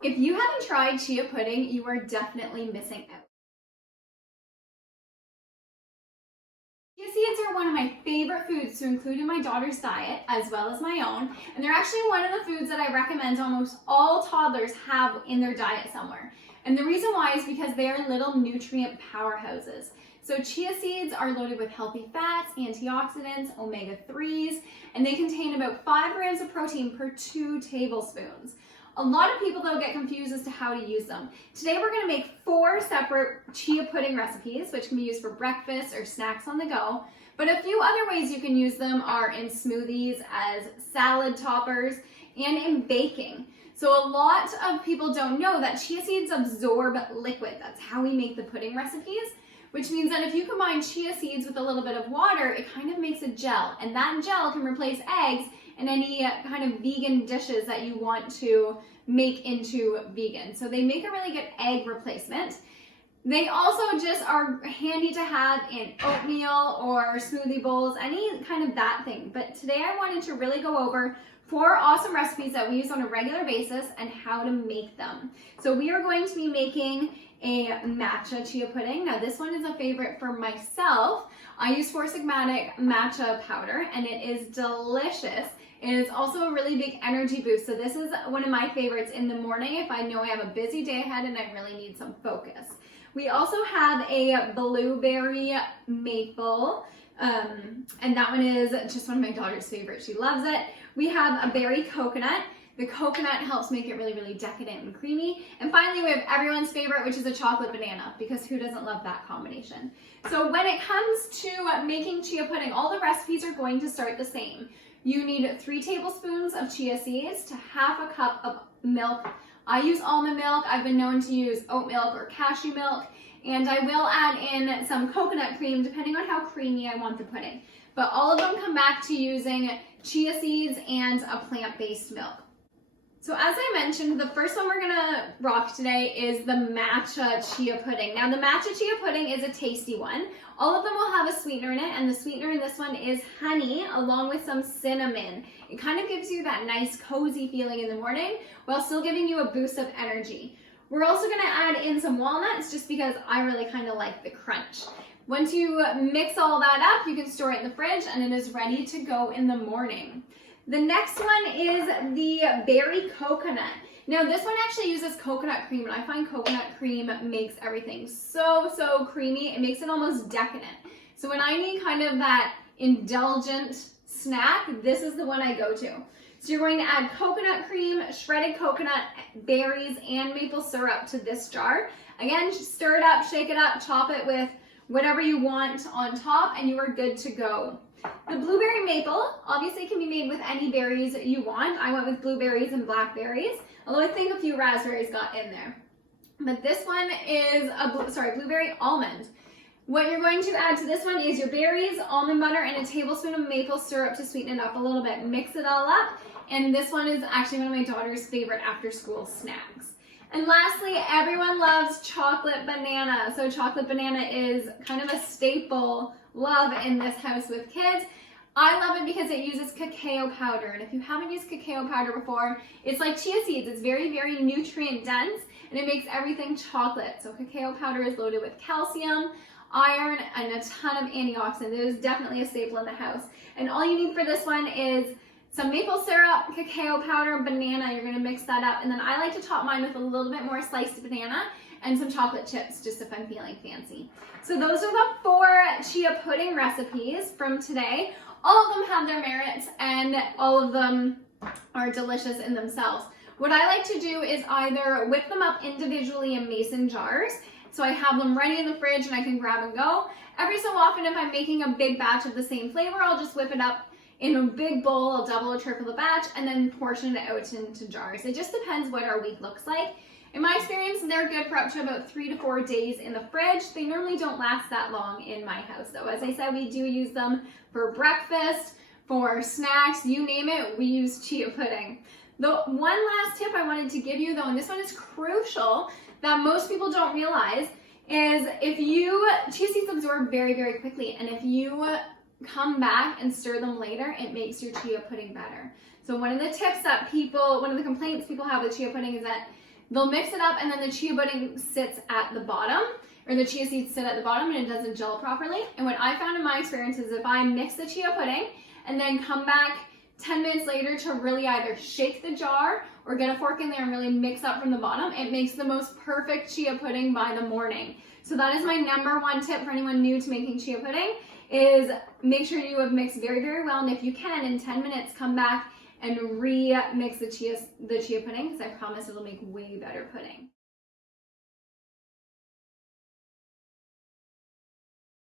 If you haven't tried chia pudding, you are definitely missing out. Chia seeds are one of my favorite foods to include in my daughter's diet, as well as my own, and they're actually one of the foods that I recommend almost all toddlers have in their diet somewhere. And the reason why is because they are little nutrient powerhouses. So chia seeds are loaded with healthy fats, antioxidants, omega-3s, and they contain about 5 grams of protein per 2 tablespoons. A lot of people though get confused as to how to use them. Today we're going to make 4 separate chia pudding recipes, which can be used for breakfast or snacks on the go. But a few other ways you can use them are in smoothies, as salad toppers, and in baking. So a lot of people don't know that chia seeds absorb liquid. That's how we make the pudding recipes, which means that if you combine chia seeds with a little bit of water, it kind of makes a gel, and that gel can replace eggs and any kind of vegan dishes that you want to make into vegan. So they make a really good egg replacement. They also just are handy to have in oatmeal or smoothie bowls, any kind of that thing. But today I wanted to really go over 4 awesome recipes that we use on a regular basis and how to make them. So we are going to be making a matcha chia pudding. Now this one is a favorite for myself. I use 4 Sigmatic matcha powder and it is delicious. It is also a really big energy boost. So this is one of my favorites in the morning if I know I have a busy day ahead and I really need some focus. We also have a blueberry maple, and that one is just one of my daughter's favorites. She loves it. We have a berry coconut. The coconut helps make it really, really decadent and creamy. And finally, we have everyone's favorite, which is a chocolate banana, because who doesn't love that combination? So when it comes to making chia pudding, all the recipes are going to start the same. You need 3 tablespoons of chia seeds to half a cup of milk. I use almond milk. I've been known to use oat milk or cashew milk, and I will add in some coconut cream depending on how creamy I want the pudding. But all of them come back to using chia seeds and a plant-based milk. So as I mentioned, the first one we're gonna rock today is the matcha chia pudding. Now the matcha chia pudding is a tasty one. All of them will have a sweetener in it, and the sweetener in this one is honey along with some cinnamon. It kind of gives you that nice cozy feeling in the morning while still giving you a boost of energy. We're also gonna add in some walnuts just because I really kind of like the crunch. Once you mix all that up, you can store it in the fridge and it is ready to go in the morning. The next one is the berry coconut. Now this one actually uses coconut cream, and I find coconut cream makes everything so creamy. It makes it almost decadent. So when I need kind of that indulgent snack, this is the one I go to. So you're going to add coconut cream, shredded coconut, berries, and maple syrup to this jar. Again, just stir it up, shake it up, chop it with whatever you want on top, and you are good to go. The blueberry maple obviously can be made with any berries that you want. I went with blueberries and blackberries, although I think a few raspberries got in there. But this one is a blueberry almond. What you're going to add to this one is your berries, almond butter, and a tablespoon of maple syrup to sweeten it up a little bit. Mix it all up, and this one is actually one of my daughter's favorite after-school snacks. And lastly, everyone loves chocolate banana. So chocolate banana is kind of a staple love in this house with kids. I love it because it uses cacao powder. And if you haven't used cacao powder before, it's like chia seeds. It's very, very nutrient dense, and it makes everything chocolate. So cacao powder is loaded with calcium, iron, and a ton of antioxidants. It is definitely a staple in the house. And all you need for this one is some maple syrup, cacao powder, banana. You're gonna mix that up. And then I like to top mine with a little bit more sliced banana and some chocolate chips, just if I'm feeling fancy. So those are the 4 chia pudding recipes from today. All of them have their merits, and all of them are delicious in themselves. What I like to do is either whip them up individually in mason jars, so I have them ready in the fridge and I can grab and go. Every so often, if I'm making a big batch of the same flavor, I'll just whip it up in a big bowl. I'll double or triple the batch and then portion it out into jars. It just depends what our week looks like. In my experience, they're good for up to about 3 to 4 days in the fridge. They normally don't last that long in my house though. As I said, we do use them for breakfast, for snacks, you name it, we use chia pudding. The one last tip I wanted to give you though, and this one is crucial that most people don't realize, is chia seeds absorb very, very quickly, and if you come back and stir them later, it makes your chia pudding better. So one of the complaints people have with chia pudding is that they'll mix it up and then the chia pudding sits at the bottom, or the chia seeds sit at the bottom and it doesn't gel properly. And what I found in my experience is if I mix the chia pudding and then come back 10 minutes later to really either shake the jar or get a fork in there and really mix up from the bottom, it makes the most perfect chia pudding by the morning. So that is my number one tip for anyone new to making chia pudding, is make sure you have mixed very, very well. And if you can, in 10 minutes, come back and re-mix the chia pudding, because I promise it'll make way better pudding.